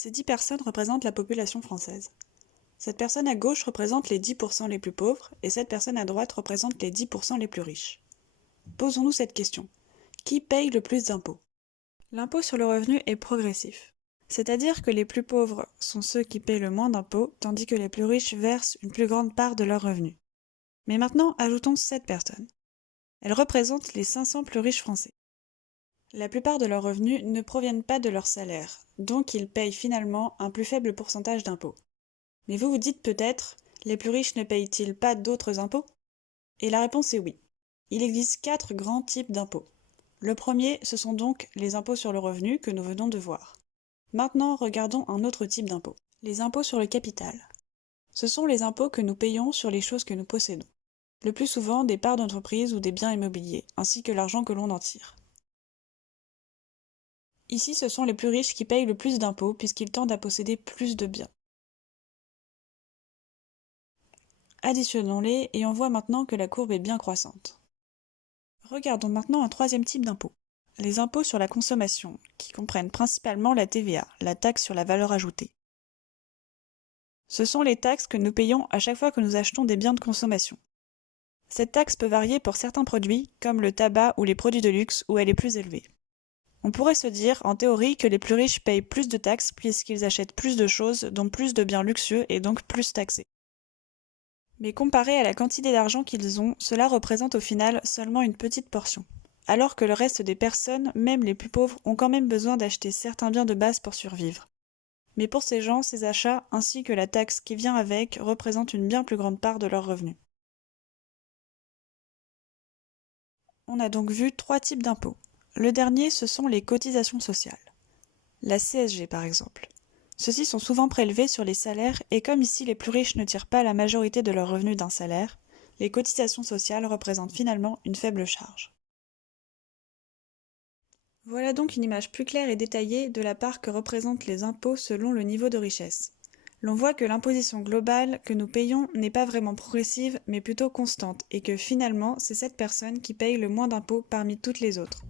Ces 10 personnes représentent la population française. Cette personne à gauche représente les 10% les plus pauvres et cette personne à droite représente les 10% les plus riches. Posons-nous cette question. Qui paye le plus d'impôts? L'impôt sur le revenu est progressif. C'est-à-dire que les plus pauvres sont ceux qui paient le moins d'impôts, tandis que les plus riches versent une plus grande part de leurs revenus. Mais maintenant, ajoutons cette personne. Elle représente les 500 plus riches français. La plupart de leurs revenus ne proviennent pas de leur salaire, donc ils payent finalement un plus faible pourcentage d'impôts. Mais vous vous dites peut-être, les plus riches ne payent-ils pas d'autres impôts? Et la réponse est oui. Il existe 4 grands types d'impôts. Le premier, ce sont donc les impôts sur le revenu que nous venons de voir. Maintenant, regardons un autre type d'impôt. Les impôts sur le capital. Ce sont les impôts que nous payons sur les choses que nous possédons. Le plus souvent des parts d'entreprise ou des biens immobiliers, ainsi que l'argent que l'on en tire. Ici, ce sont les plus riches qui payent le plus d'impôts puisqu'ils tendent à posséder plus de biens. Additionnons-les et on voit maintenant que la courbe est bien croissante. Regardons maintenant un troisième type d'impôt. Les impôts sur la consommation, qui comprennent principalement la TVA, la taxe sur la valeur ajoutée. Ce sont les taxes que nous payons à chaque fois que nous achetons des biens de consommation. Cette taxe peut varier pour certains produits, comme le tabac ou les produits de luxe, où elle est plus élevée. On pourrait se dire, en théorie, que les plus riches payent plus de taxes puisqu'ils achètent plus de choses, dont plus de biens luxueux et donc plus taxés. Mais comparé à la quantité d'argent qu'ils ont, cela représente au final seulement une petite portion. Alors que le reste des personnes, même les plus pauvres, ont quand même besoin d'acheter certains biens de base pour survivre. Mais pour ces gens, ces achats, ainsi que la taxe qui vient avec, représentent une bien plus grande part de leurs revenus. On a donc vu 3 types d'impôts. Le dernier, ce sont les cotisations sociales. La CSG par exemple. Ceux-ci sont souvent prélevés sur les salaires et comme ici les plus riches ne tirent pas la majorité de leurs revenus d'un salaire, les cotisations sociales représentent finalement une faible charge. Voilà donc une image plus claire et détaillée de la part que représentent les impôts selon le niveau de richesse. L'on voit que l'imposition globale que nous payons n'est pas vraiment progressive mais plutôt constante et que finalement c'est cette personne qui paye le moins d'impôts parmi toutes les autres.